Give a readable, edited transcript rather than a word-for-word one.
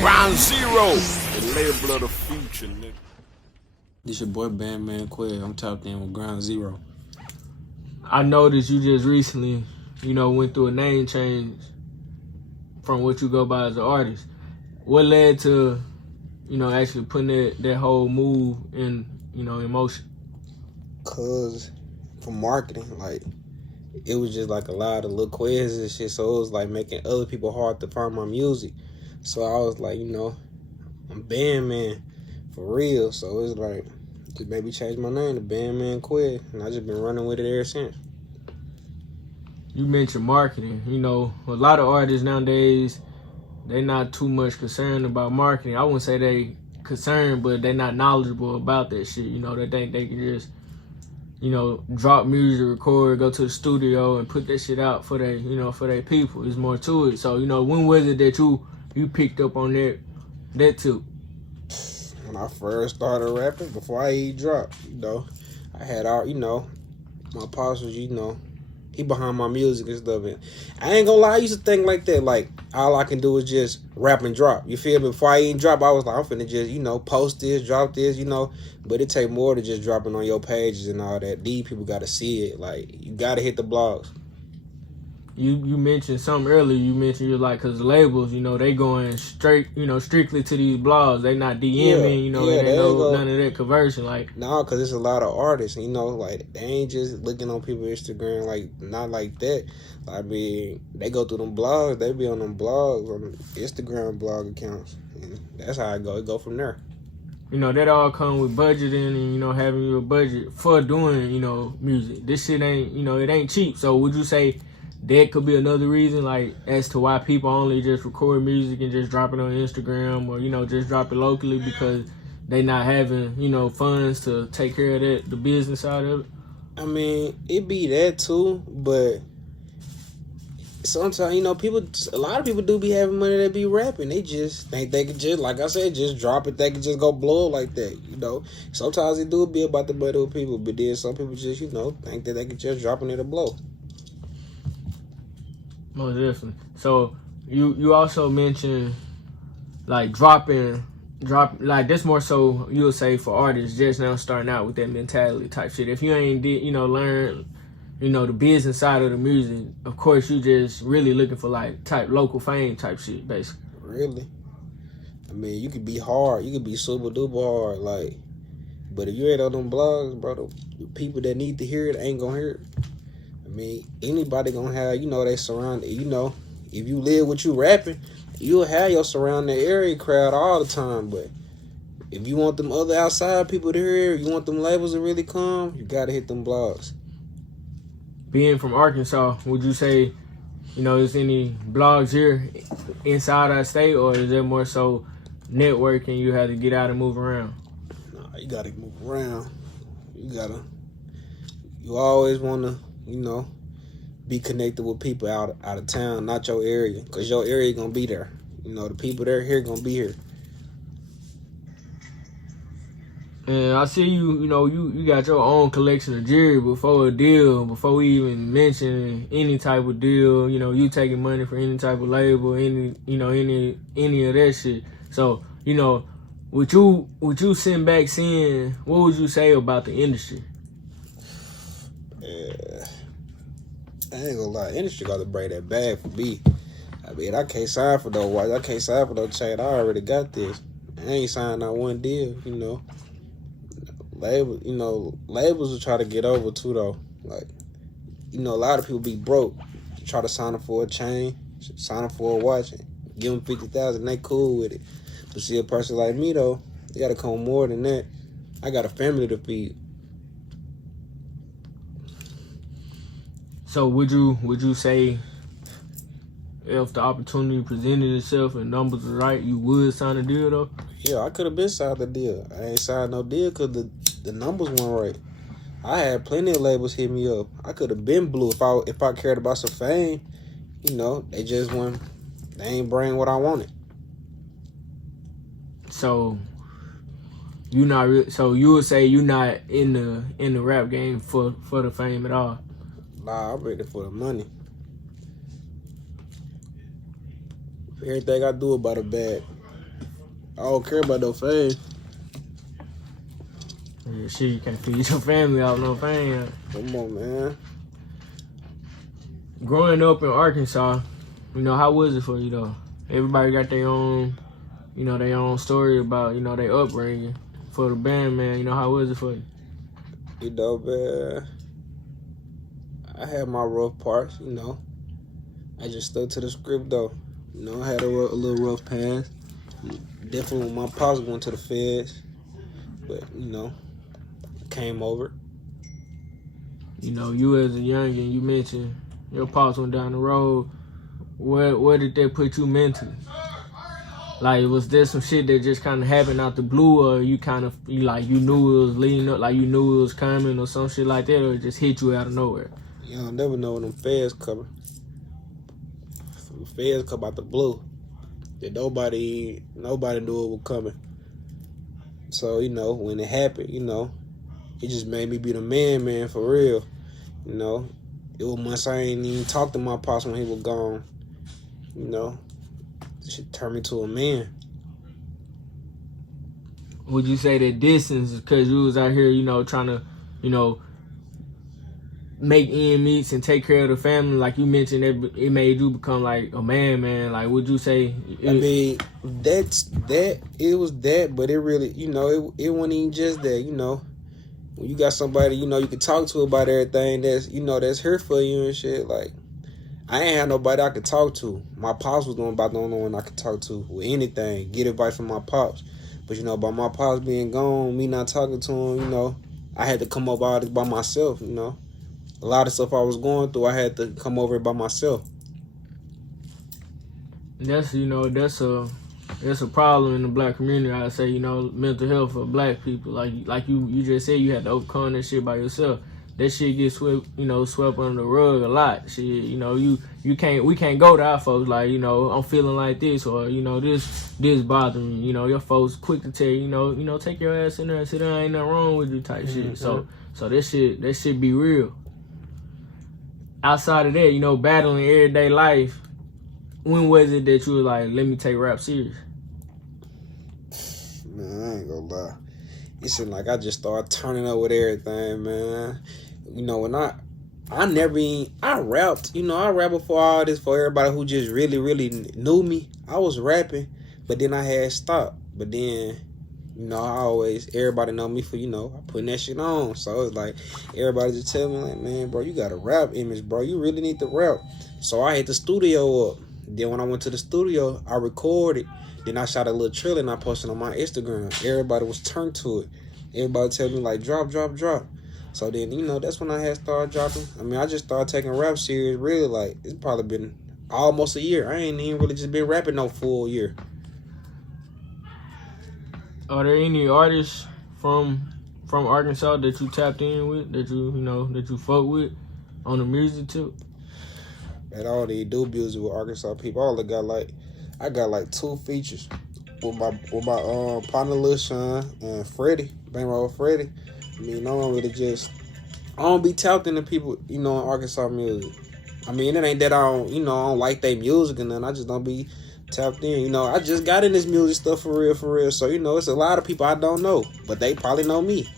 Ground Zero, the label of the future, nigga. This your boy BandMan Quez. I'm tapped in with Ground Zero. I noticed you just recently, went through a name change from what you go by as an artist. What led to, actually putting that whole move in motion? Cause for marketing, like it was just like a lot of little quizzes and shit. So it was like making other people hard to find my music. So I was like, I'm BandMan for real. So it was like, just maybe change my name to BandMan Quez, and I just been running with it ever since. You mentioned marketing. A lot of artists nowadays, they not too much concerned about marketing. I wouldn't say they concerned, but they not knowledgeable about that shit. They think they can just, drop music, record, go to the studio, and put that shit out for their, for their people. There's more to it. So, when was it that you picked up on that too? When I first started rapping, before I even dropped, I had all, my pops was, he behind my music and stuff. And I ain't gonna lie, I used to think like that. Like, all I can do is just rap and drop. You feel me? Before I even drop, I was like, I'm finna just, post this, drop this, But it take more than just dropping on your pages and all that. These people gotta see it. Like, you gotta hit the blogs. You mentioned something earlier. You mentioned you're like, cause the labels, they going straight, strictly to these blogs. They not DMing, they know none of that conversion. Like, no, cause it's a lot of artists, like they ain't just looking on people's Instagram, like not like that. I mean, they go through them blogs. They be on them blogs, on Instagram blog accounts, and that's how it go. It go from there. That all come with budgeting and having your budget for doing, music. This shit ain't, it ain't cheap. So would you say that could be another reason, like, as to why people only just record music and just drop it on Instagram or, just drop it locally because they not having, funds to take care of the business side of it? I mean, it be that too, but sometimes, a lot of people do be having money that be rapping. They just think they could just, like I said, just drop it. They could just go blow it like that, Sometimes it do be about the money with people, but then some people just, think that they could just drop it in a blow. Most definitely. So you also mentioned like dropping like that's more so you'll say for artists just now starting out with that mentality type shit. If you ain't did learn the business side of the music, of course you just really looking for like type local fame type shit basically. Really? I mean, you could be hard, you could be super duper hard, like, but if you ain't on them blogs, bro, the people that need to hear it ain't gonna hear it. I mean, anybody gonna have, they surround, if you live what you rapping, you'll have your surrounding area crowd all the time. But if you want them other outside people to hear, you want them labels to really come, you gotta hit them blogs. Being from Arkansas, would you say, is any blogs here inside our state, or is it more so networking, you have to get out and move around? Nah, you gotta move around. You always wanna, be connected with people out of town, not your area, because your area gonna be there. The people that are here gonna be here. And I see you got your own collection of jewelry before a deal, before we even mention any type of deal, you taking money for any type of label, any of that shit. So, with you sitting back seeing, what would you say about the industry? I ain't gonna lie, industry got to break that bag for me. I mean, I can't sign for no watch. I can't sign for no chain. I already got this. I ain't signed not one deal, Labels will try to get over too, though. Like, a lot of people be broke. Try to sign them for a chain, sign them for a watch, and give them $50,000. They cool with it. But see, a person like me, though, they got to come more than that. I got a family to feed. So would you say if the opportunity presented itself and numbers were right, you would sign a deal though? Yeah, I could have been signed a deal. I ain't signed no deal because the numbers weren't right. I had plenty of labels hit me up. I could have been blue if I cared about some fame. They just weren't. They ain't bring what I wanted. So so you would say you're not in the rap game for the fame at all? Nah, I'm ready for the money. Everything I do about a bag. I don't care about no fame. Yeah, shit, you can't feed your family off no fame. Come on, man. Growing up in Arkansas, you know, how was it for you though? Everybody got their own, you know, their own story about, you know, their upbringing. For the band, man, you know, how was it for you? You know, man, I had my rough parts, you know. I just stuck to the script, though. You know, I had a little rough past. Definitely when my pops went to the feds. But, you know, I came over. You know, you as a youngin', you mentioned your pops went down the road. Where did that put you mentally? Like, was there some shit that just kind of happened out the blue, or you kind of, you knew it was leading up, like you knew it was coming or some shit like that, or it just hit you out of nowhere? You don't never know when them feds coming. Them feds come out the blue. That nobody knew it was coming. So, you know, when it happened, you know, it just made me be the man for real. You know, it was months I ain't even talked to my pops when he was gone. You know, shit turned me to a man. Would you say that distance is because you was out here, you know, trying to, you know, make ends meets and take care of the family? Like you mentioned, it made you become like a man. Like, would you say? I mean, it was that, but it really, you know, it wasn't even just that, you know. When you got somebody, you know, you can talk to about everything that's, you know, that's here for you and shit, like, I ain't had nobody I could talk to. My pops was about the only one I could talk to with anything, get advice from my pops. But, you know, by my pops being gone, me not talking to him, you know, I had to come up all this by myself, you know. A lot of stuff I was going through, I had to come over it by myself. That's, you know, that's a problem in the black community. I say, you know, mental health for black people. Like you just said, you had to overcome that shit by yourself. That shit gets swept under the rug a lot. Shit, you know, we can't go to our folks like, you know, I'm feeling like this, or, you know, this bothering me. You know, your folks quick to tell you, you know, take your ass in there and sit down, ain't nothing wrong with you type shit. So that shit be real. Outside of that, you know, battling everyday life, when was it that you were like, let me take rap serious? Man, I ain't gonna lie. It seemed like I just started turning up with everything, man. You know, when I rapped, you know, I rapped before all this for everybody who just really knew me. I was rapping, but then I had stopped. But then, you know, everybody know me for, you know, putting that shit on. So it's like, everybody just tell me like, man, bro, you got a rap image, bro. You really need to rap. So I hit the studio up. Then when I went to the studio, I recorded. Then I shot a little trailer and I posted on my Instagram. Everybody was turned to it. Everybody tell me like, drop. So then, you know, that's when I had started dropping. I mean, I just started taking rap serious, really, like, it's probably been almost a year. I ain't even really just been rapping no full year. Are there any artists from Arkansas that you tapped in with, that you fuck with on the music too? And I don't even do music with Arkansas people. I got like 2 features with my partner Lil Sean and Freddie, BandMan Freddie. I mean, I don't be tapped into people, you know, in Arkansas music. I mean, it ain't that I don't like their music and then I just don't be tapped in. You know, I just got in this music stuff for real. So, you know, it's a lot of people I don't know, but they probably know me.